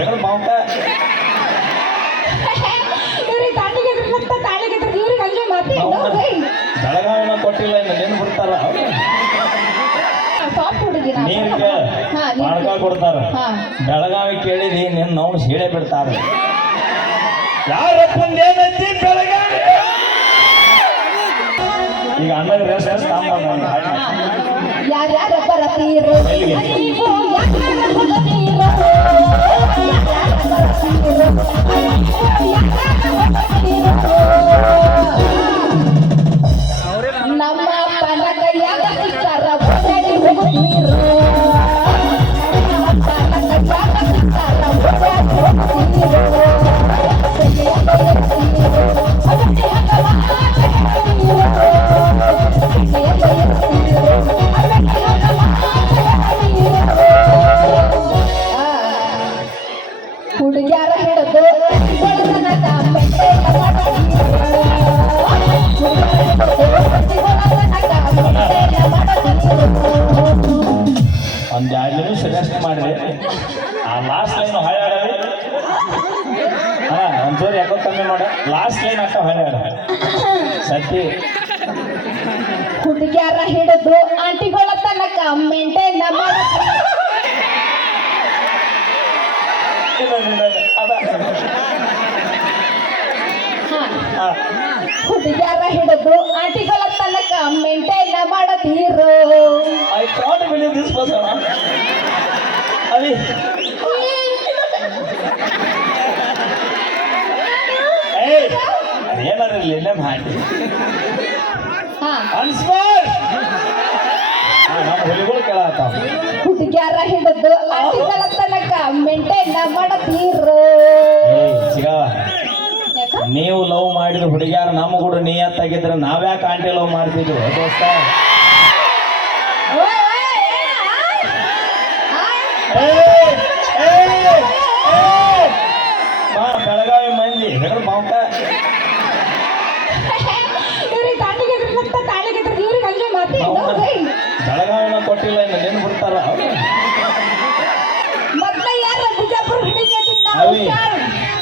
ಹಿಡಿದು ಬಾವುಕ ಇವ್ರಿಗೆ ತಾಳಿಗೆ ಎದುರ್ಲತ್ತ ತಾಳಿಗೆ ಎದುರು ಇವ್ರಿಗೆ ಹಂಗೆ ಮಾತಿ ಬೆಳಗಾವಿನ ಕೊಟ್ಟಿಲ್ಲ ಇನ್ನು ನಿನ್ ಬಿಡ್ತಾರ. ನೀರ್ಗ ಮಾಡ್ಕ ಕೊಡ್ತಾರ. ಬೆಳಗಾವಿ ಕೇಳಿದಿ ನಿನ್ನ ನಾವು ಸೀಳೆ ಬಿಡ್ತಾರ. ಯಾರಪ್ಪಂದೇನೈತಿ ಬೆಳಗಾವಿ ಈಗ ಅಣ್ಣ ರೆಸ್ಟ್ ಯಾರ್ಯಾರ ಯಾರ್ಯಾರಪ್ಪ ಎಲ್ಲಿಗೆ? You. ಒಂಚೂರು ಯಾಕೋ ಕಮ್ಮಿ ಮಾಡ ಲಾಸ್ಟ್ ಲೈನ್ ಅಕ್ಕ ಹಾಳಾಡ ಸತ್ತಿ ಹುಡುಗ್ಯಾರ ಹಿಡಿದು ಆಂಟಿಗಳ ತನಕ ಮೆಂಟೇನ ಮಾಡ ಇಲ್ಲ, ಇಲ್ಲ, ಇಲ್ಲ, ಅದ. ಹಾ. ಹಾ. ಹುಡುಗ್ಯಾರ ಹಿಡಿದು ಆಂಟಿಗಳ ತನಕ ಮೆಂಟೇನ ಮಾಡತೀರೋ I can't believe this person. ಅವಿ ಏಯ್ ಏನಾರ ಇಲ್ಲಿ ಇಲ್ಲೇ ಮಾಡಿ. ಹಾ. ಅನ್ಸ್ಮಾರ್! ಹುಲಿಗಳು ಕೇಳತ್ತಾವ ಹುಡುಗ್ಯಾರ ಹಿಡಿದು ಆಂಟಿಗಳ ತನಕ ಮೆಂಟೇನ ಮಾಡತೀರೋ? ನೀವು ಲವ್ ಮಾಡಿದ ಹುಡುಗ್ಯಾರ ನಮ್ಮ ಕೂಡ ನಿಯತ್ತಾಗಿದ್ರೆ ನಾವ್ಯಾಕೆ ಆಂಟಿ ಲವ್ ಮಾಡ್ತಿದ್ರು ದೋಸ್ತ?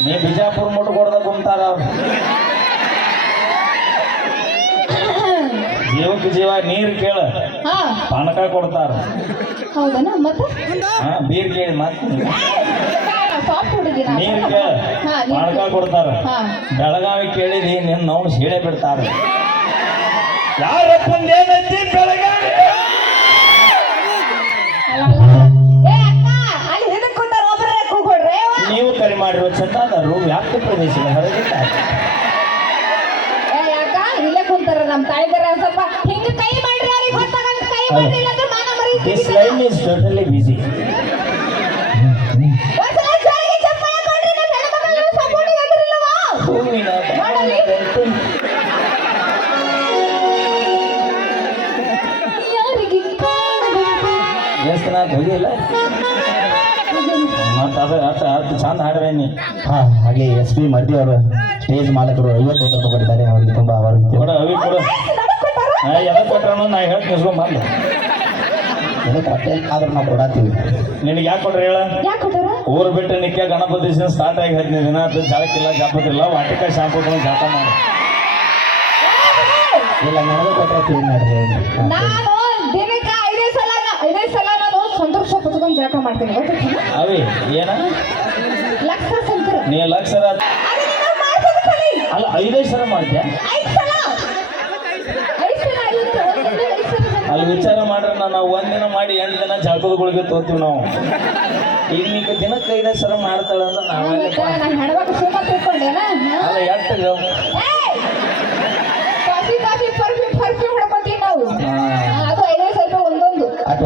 ನೀ ಬಿಜಾಪುರ ಮುಟ್ಟು ಕೊಡ್ದ ಕುಂತಾರ ಅವ್ರು. ಜೀವಕ್ಕೆ ಜೀವ ನೀರು ಕೇಳ. ಪಾನಕ ಕೊಡ್ತಾರ. ಹೌದನ? ಮತ್ತೆ? ಹಾ ಬೀರ್ ಕೇಳಿ ಮತ್ತೆ ನೀರು ಕೇಳ. ಪಾನಕ ಕೊಡ್ತಾರ. ಬೆಳಗಾವಿ ಕೇಳಿದಿ ನಿನ್ನ ನೋವು ಸೀಳೆ ಬಿಡ್ತಾರ. ಯಾರಪ್ಪಂದೇನೈತಿ ಬೆಳಗಾವಿ? ನೀವು ಕರೆ ಮಾಡಿರೋ ಚಂದಾದರು ವ್ಯಾಪ್ತ ಪ್ರದೇಶದ ಹೊರಗಿದ್ದಾರೆ ಏ ಯಾಕ ಇಲ್ಲೇ ಕುಂತಾರ ನಮ್ಮ ತಾಯಿದಾರ ಸ್ವಲ್ಪ ಹಿಂಗ ಕೈ ಮಾಡ್ರಿ ಅವ್ರಿಗೆ ಗೊತ್ತಾಗಂಗ ಕೈ ಮಾಡ್ರಿ ಇಲ್ಲಾಂದ್ರೆ ಮಾನ ಮರಿ this line is totally busy ಒಂದ್ಸಲ ಜೋರಿಗೆ ಚಪ್ಪಾಳೆ ಕೊಡ್ರಿ ನಮ್ಮ ಹೆಣ್ಮಕ್ಳು ಸಪೋರ್ಟ್ ಎದುರಿಲ್ಲವಾ ಹೂವಿನ ಬಾಣದಂತೆ ಯಾರಿಗೆ ಕಾಣಬೇಕು ಎಷ್ಟು ನಾ ಹೋಗಿಲ್ಲ ಮತ್ತೆ ಅದು ಅಷ್ಟು ಅಷ್ಟು ಚಂದ ಹಾಡ್ಬೇನಿ ಹಾ ಹಾಗೆ ಎಸ್ ಪಿ ಮರ್ದಿ ಅವರು ಸ್ಟೇಜ್ ಮಾಲಕರು ಐವತ್ತು ರೂಪಾಯಿ ಕೊಟ್ಟಿದ್ದಾರೆ ಅವ್ರಿಗೆ ತುಂಬಾ ಅವರು ಕೊಡ ಅವಿ ಕೊಡು. ಎಲ್ಲ ಕೊಟ್ರನು ನಾ ಹೇಳ್ತೀನಿ ಇಸ್ಕೊಂಡ್ ಬಂದು. ಆದ್ರೆ ನಾವು ಕೊಡತ್ತೀವಿ. ನಿನಗೆ ಯಾಕೆ ಕೊಡ್ರಿ ಹೇಳ? ಊರು ಬಿಟ್ಟು ನಿಕ್ಕ ಗಣಪತಿ ಸ್ಟಾರ್ಟ್ ಆಗಿ ಹದಿನೈದು ದಿನ ಅದು ಜಾಳಕ್ಕಿಲ್ಲ ಜಾಪತಿಲ್ಲ ವಾಟಿಕ ಶಾಂಪು ತಗೊಂಡು ಜಾತ ಮಾಡಿ. ಇಲ್ಲ ನನಗೆ ಕೊಟ್ಟರೆ ಕ್ಲೀನ್ ಮಾಡ್ರಿ ಹಾ. ನಾನು ದಿನಕ್ಕೆ ಐದೇ ಸಲ ಐದೇ ಸಲ ನಾನು ಸಂತೋಷ ಪುಸ್ತಕ ಜಳಕ ಮಾಡ್ತೀನಿ ಅವಿ ಏನ? ಲಕ್ಷ ಸಂತರ. ನೀ ಲಕ್ಷ ಮಾಡ್ಸೋದು ಅಲ್ಲ ಐದೈದು ಸಲ ಮಾಡ್ತೀಯ. ಅಲ್ಲಿ ವಿಚಾರ ಮಾಡ್ರೆ ನಾವು ಒಂದಿನ ಮಾಡಿ ಎಂಟು ದಿನ ಜಾಗದ ಗುಳಿಗೆ ತೋತೀವಿ ನಾವು. ಈಗ ನೀವು ದಿನಕ್ಕೆ ಐದೈದು ಸಲ ಮಾಡ್ತಾಳೆ ಅಂದ್ರೆ ನಾವೇ ಅಲ್ಲ ಎಷ್ಟು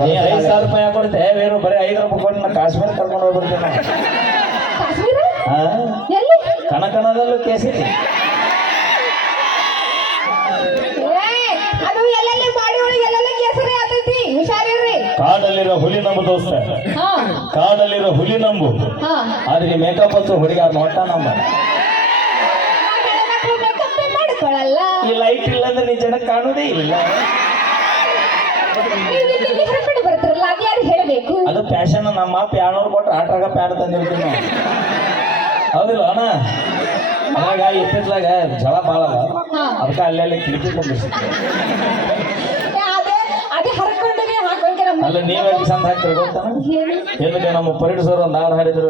ನೀ ಐದು ಸಾವಿರ ರೂಪಾಯಿ ಕೊಡ್ತೆ ಬೇರೆ ಬರೀ ಐದು ರೂಪಾಯಿ ಕೊಟ್ಟು ನಾ ಕಾಶ್ಮೀರ ಕರ್ಕೊಂಡು ಹೋಗ್ಬಿಡ್ತೀನಿ. ಕಣಕಣದಲ್ಲೂ ಕಾಶ್ಮೀರ? ಹಾ. ಎಲ್ಲಿ? ಕನಕನದಲ್ಲೂ ಕೇಸಿದೆ ಏ, ಅದು ಎಲ್ಲೆಲ್ಲಿ ಬಾಡಿ ಒಳಗೆ ಎಲ್ಲೆಲ್ಲಿ ಕೇಸರಿ ಆಗ್ತೈತಿ ಹುಷಾರಿರ್ರಿ. ಕಾಡಲ್ಲಿರೋ ಹುಲಿ ನಂಬು ದೋಸ್ತ. ಕಾಡಲ್ಲಿರೋ ಹುಲಿ ನಂಬು. ಆದ್ರೆ ಮೇಕಪ್ ಹಚ್ಚೋ ಹುಡುಗ ನೋಟ ನಂಬ. ಮಾಡಿಕೊಳ್ಳಲ್ಲ ಈ ಲೈಟ್ ಇಲ್ಲ ಅಂದ್ರೆ ನಿಜ ಕಾಣೋದೇ ಇಲ್ಲ. ಅದು ಯಾರು ಹೇಳಬೇಕು ಅದು ಫ್ಯಾಷನ್ ನಮ್ಮ ಅಪ್ಪ ಎರಡ್ನೂರು ಪ್ಯಾಡ್ ತಂದಿರ್ತೀನಿ ಹೌದಿಲ್ಲ ಅಣ್ಣ? ಆಗ ಜಲ ಭಾಳ. ಅದಕ್ಕೆ ಅಲ್ಲಿ ಅಲ್ಲಿ ಕಿಟಕಿ ಕುಂದಿರ್ಸಿತ್ತು ಅಲ್ಲ ನೀವ್ ಚಂದ ನಮ್ಮ ಪರಿಡ್ ಸರ್ ಒಂದು ಹಾಡು ಹಾಡಿದ್ರು?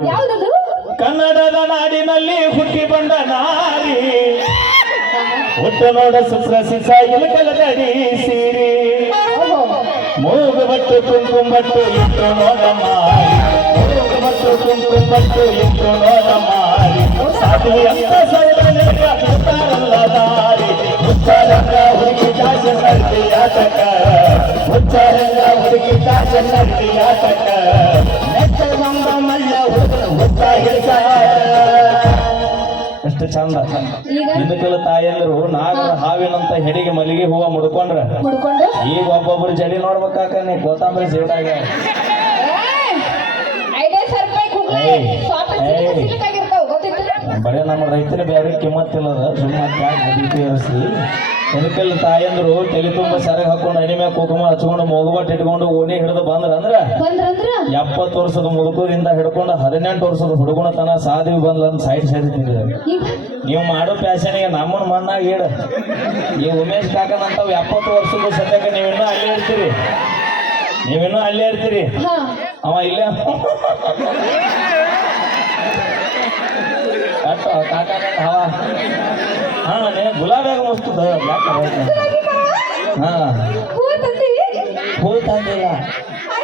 ಕನ್ನಡದ ನಾಡಿನಲ್ಲಿ ಹುಟ್ಟಿ ಬಂದ ನಾರಿ. ಹುಟ್ಟ ನೋಡ ಸುಸ್ರ ಸೀರಿ. ಮೂಗು ಬಟ್ಟು ಕುಂಕುಮ ಬಟ್ಟು ಇಟ್ಟು ನೋಡ ಮಾರಿ ಮೂಗು ಬಟ್ಟು ಕುಂಕುಮ ಬಟ್ಟು ಇಟ್ಟು ನೋಡ ಮಾರಿ ಸಾಧು ಅಂತ ಸರ್ವನಿಗೆ ಹುಟ್ಟಾರಲ್ಲ ದಾರಿ ಹುಚ್ಚಾರಂಗ ಹುಡುಗಿ ದಾಸ ಸರ್ತಿ ಆಟಕ ಹುಚ್ಚಾರಂಗ ಹುಡುಗಿ ದಾಸ ಎಷ್ಟು ಚಂದ. ಈಗ ಹಿಂದಕ್ಕೆಲ್ಲ ತಾಯಂದ್ರು ನಾಗರ ಹಾವಿನಂತ ಹೆಡಿಗೆ ಮಲ್ಲಿಗೆ ಹೂವ ಮುಡ್ಕೊಂಡ್ರ. ಮುಡ್ಕೊಂಡು? ಈಗ ಒಬ್ಬೊಬ್ರು ಜಡಿ ನೋಡ್ಬೇಕಾಕ ನೀ ಕೋತಂಬರಿ ಸೀಟಾಗ ಬರೀ ನಮ್ಮ ರೈತರ ಬೇರೆ ಕಿಮ್ಮತ್ತಿಲ್ಲದ ಸುಮ್ಮನೆ ಏರಿಸಿ ಎದಕ್ಕೆಲ್ಲ ತಾಯಂದ್ರು ತಲೆ ತುಂಬ ಸೆರಗ್ ಹಾಕೊಂಡು ಅಣಿಮೆ ಕುಕುಮ ಹಚ್ಕೊಂಡು ಮೂಗುಬಟ್ಟು ಇಟ್ಕೊಂಡು ಓಣಿ ಹಿಡಿದು ಬಂದ್ರ ಅಂದ್ರ ಎಪ್ಪತ್ತು ವರ್ಷದ ಮುದುಕರಿಂದ ಹಿಡ್ಕೊಂಡು ಹದಿನೆಂಟು ವರ್ಷದ ಹುಡುಗನ ತನ ಸಾಧಿ ಬಂದ್ಲ ಅಂತ ಸೈಡ್ ಸೈಡ್ ತಿಂದಿದ್ದಾರೆ ನೀವು ಮಾಡೋ ಪ್ಯಾಶನಿಗೆ ನಮ್ಮನ್ನ ಮಣ್ಣಾಗ ಹೇಳ ಈ ಉಮೇಶ್ ಕಾಕನಂತವ್ ಎಪ್ಪತ್ತು ವರ್ಷದ ಸದ್ಯಕ್ಕೆ ನೀವಿನ್ನೂ ಅಲ್ಲೇ ಇರ್ತೀರಿ. ನೀವಿನ್ನೂ ಅಲ್ಲೇ ಇರ್ತೀರಿ. ಅವ ಇಲ್ಲೇ. ಕಟ್ಟ ಕಾಕ ಹವ ಹಾ ನೀ ಗುಲಾಬ್ಯಾಗ ಮುಸ್ತದ ಹಾ. ಹೂ ತಂದಿ ಹೂ ತಂದಿಲ್ಲ.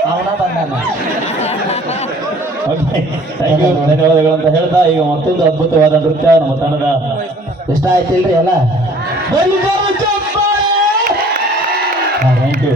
ಅವನ ಬಂದಾನ ಧನ್ಯವಾದಗಳು ಅಂತ ಹೇಳ್ತಾ ಈಗ ಮತ್ತೊಂದು ಅದ್ಭುತವಾದ ನೃತ್ಯ ನಮ್ಮ ತಂಡದ. ಇಷ್ಟ ಆಯ್ತಿಲ್ರಿ ಎಲ್ಲ? Thank you